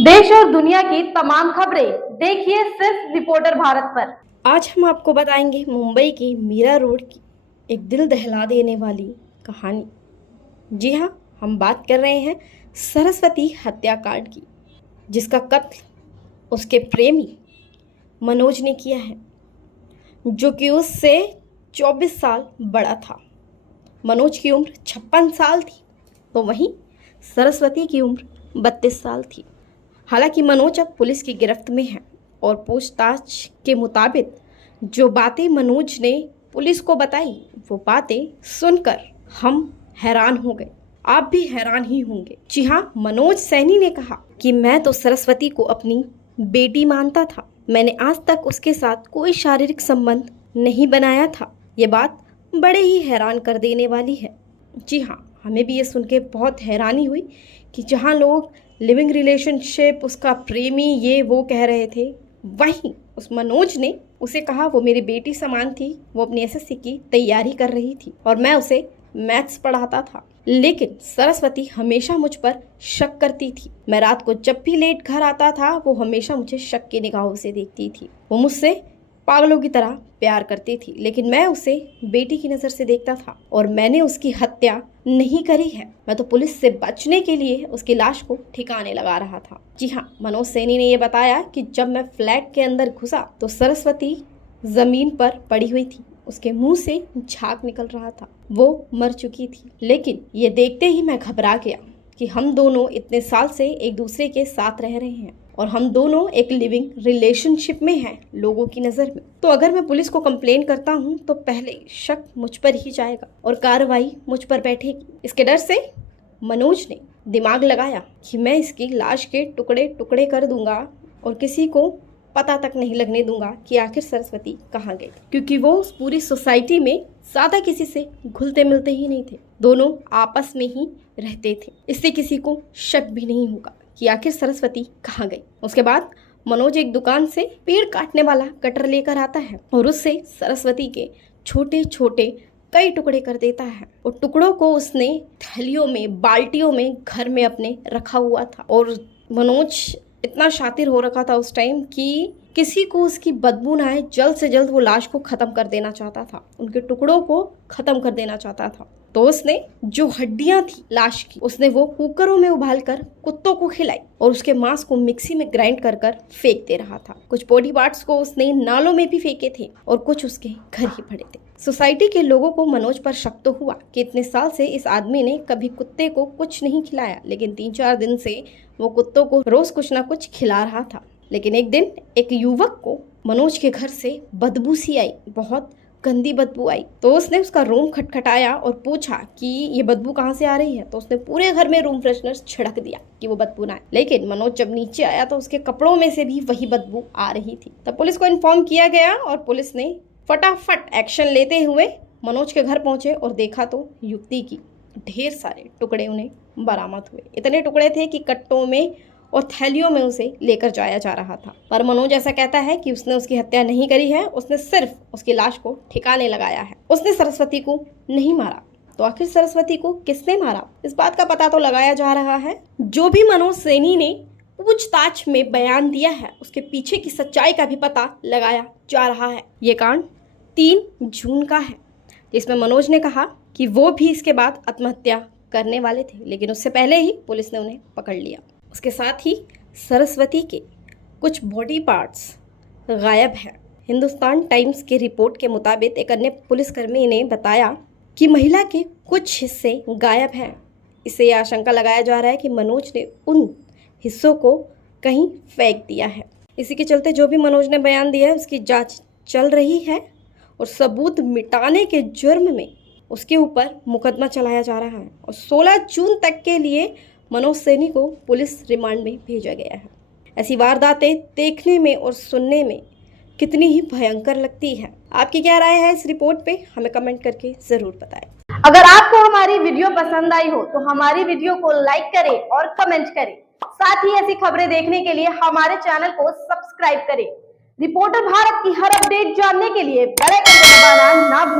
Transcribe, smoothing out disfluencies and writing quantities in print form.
देश और दुनिया की तमाम खबरें देखिए सिर्फ रिपोर्टर भारत पर। आज हम आपको बताएंगे मुंबई के मीरा रोड की एक दिल दहला देने वाली कहानी। जी हाँ, हम बात कर रहे हैं सरस्वती हत्याकांड की, जिसका कत्ल उसके प्रेमी मनोज ने किया है, जो कि उससे 24 साल बड़ा था। मनोज की उम्र 56 साल थी, तो वहीं सरस्वती की उम्र 32 साल थी। हालांकि मनोज अब पुलिस की गिरफ्त में है और पूछताछ के मुताबिक जो बातें मनोज ने पुलिस को बताई, वो बातें सुनकर हम हैरान हो गए। आप भी हैरान ही होंगे। जी हाँ, मनोज सैनी ने कहा कि मैं तो सरस्वती को अपनी बेटी मानता था। मैंने आज तक उसके साथ कोई शारीरिक संबंध नहीं बनाया था। ये बात बड़े ही हैरान कर देने वाली है। जी हाँ, हमें भी ये सुन के बहुत हैरानी हुई कि जहाँ लोग लिविंग रिलेशनशिप, उसका प्रेमी, ये वो कह रहे थे, वहीं उस मनोज ने उसे कहा वो मेरी बेटी समान थी। वो अपनी एसएससी की तैयारी कर रही थी और मैं उसे मैथ्स पढ़ाता था। लेकिन सरस्वती हमेशा मुझ पर शक करती थी। मैं रात को जब भी लेट घर आता था, वो हमेशा मुझे शक की निगाहों से देखती थी। वो मुझसे पागलों की तरह प्यार करती थी, लेकिन मैं उसे बेटी की नज़र से देखता था और मैंने उसकी हत्या नहीं करी है। मैं तो पुलिस से बचने के लिए उसकी लाश को ठिकाने लगा रहा था। जी हाँ, मनोज सैनी ने यह बताया कि जब मैं फ्लैट के अंदर घुसा तो सरस्वती जमीन पर पड़ी हुई थी। उसके मुंह से झाग निकल रहा था। वो मर चुकी थी। लेकिन ये देखते ही मैं घबरा गया कि हम दोनों इतने साल से एक दूसरे के साथ रह रहे हैं और हम दोनों एक लिविंग रिलेशनशिप में हैं लोगों की नज़र में। तो अगर मैं पुलिस को कंप्लेन करता हूं तो पहले शक मुझ पर ही जाएगा और कार्रवाई मुझ पर बैठेगी। इसके डर से मनोज ने दिमाग लगाया कि मैं इसकी लाश के टुकड़े टुकड़े कर दूंगा और किसी को पता तक नहीं लगने दूंगा कि आखिर सरस्वती कहाँ गई, क्योंकि वो उस पूरी सोसाइटी में ज्यादा किसी से घुलते मिलते ही नहीं थे। दोनों आपस में ही रहते थे। इससे किसी को शक भी नहीं होगा कि आखिर सरस्वती कहाँ गई। उसके बाद मनोज एक दुकान से पेड़ काटने वाला कटर लेकर आता है और उससे सरस्वती के छोटे छोटे कई टुकड़े कर देता है। और टुकड़ों को उसने थैलियों में, बाल्टियों में घर में अपने रखा हुआ था। और मनोज इतना शातिर हो रखा था उस टाइम कि किसी को उसकी बदबू ना आए, जल्द से जल्द वो लाश को खत्म कर देना चाहता था, उनके टुकड़ों को खत्म कर देना चाहता था। तो उसने जो हड्डियां थी लाश की, उसने वो कुकरों में उबाल कर कुत्तों को खिलाई और उसके मांस को मिक्सी में ग्राइंड कर कर फेंक दे रहा था। कुछ बॉडी पार्ट्स को उसने नालों में भी फेंके थे और कुछ उसके घर ही पड़े थे। सोसाइटी के लोगों को मनोज पर शक तो हुआ कि इतने साल से इस आदमी ने कभी कुत्ते को कुछ नहीं खिलाया, लेकिन 3-4 दिन से वो कुत्तों को रोज कुछ ना कुछ खिला रहा था। लेकिन एक दिन एक युवक को मनोज के घर से बदबू सी आई, बहुत गंदी बदबू आई। तो उसने उसका रूम खटखटाया और पूछा कि ये बदबू कहाँ से आ रही है। तो उसने पूरे घर में रूम फ्रेशनर छिड़क दिया कि वो बदबू ना आए। लेकिन मनोज जब नीचे आया तो उसके कपड़ों में से भी वही बदबू आ रही थी। तब पुलिस को इन्फॉर्म किया गया और पुलिस ने फटाफट एक्शन लेते हुए मनोज के घर पहुंचे और देखा तो युवती की ढेर सारे टुकड़े उन्हें बरामद हुए। इतने टुकड़े थे कि कट्टों में और थैलियों में उसे लेकर जाया जा रहा था। पर मनोज ऐसा कहता है कि उसने उसकी हत्या नहीं करी है, उसने सिर्फ उसकी लाश को ठिकाने लगाया है। उसने सरस्वती को नहीं मारा। तो आखिर सरस्वती को किसने मारा, इस बात का पता तो लगाया जा रहा है। जो भी मनोज सैनी ने पूछताछ में बयान दिया है, उसके पीछे की सच्चाई का भी पता लगाया जा रहा है। ये कांड 3 जून का है, जिसमें मनोज ने कहा कि वो भी इसके बाद आत्महत्या करने वाले थे, लेकिन उससे पहले ही पुलिस ने उन्हें पकड़ लिया। उसके साथ ही सरस्वती के कुछ बॉडी पार्ट्स गायब हैं। हिंदुस्तान टाइम्स की रिपोर्ट के मुताबिक एक अन्य पुलिसकर्मी ने बताया कि महिला के कुछ हिस्से गायब हैं। इससे यह आशंका लगाया जा रहा है कि मनोज ने उन हिस्सों को कहीं फेंक दिया है। इसी के चलते जो भी मनोज ने बयान दिया है उसकी जांच चल रही है और सबूत मिटाने के जुर्म में उसके ऊपर मुकदमा चलाया जा रहा है। और 16 जून तक के लिए मनोज सैनी को पुलिस रिमांड में भेजा गया है। ऐसी वारदातें देखने में और सुनने में कितनी ही भयंकर लगती है। आपकी क्या राय है इस रिपोर्ट पे, हमें कमेंट करके जरूर बताएं। अगर आपको हमारी वीडियो पसंद आई हो तो हमारी वीडियो को लाइक करें और कमेंट करें। साथ ही ऐसी खबरें देखने के लिए हमारे चैनल को सब्सक्राइब करें। रिपोर्टर भारत की हर अपडेट जानने के लिए बेल आइकन दबाना ना भूलें।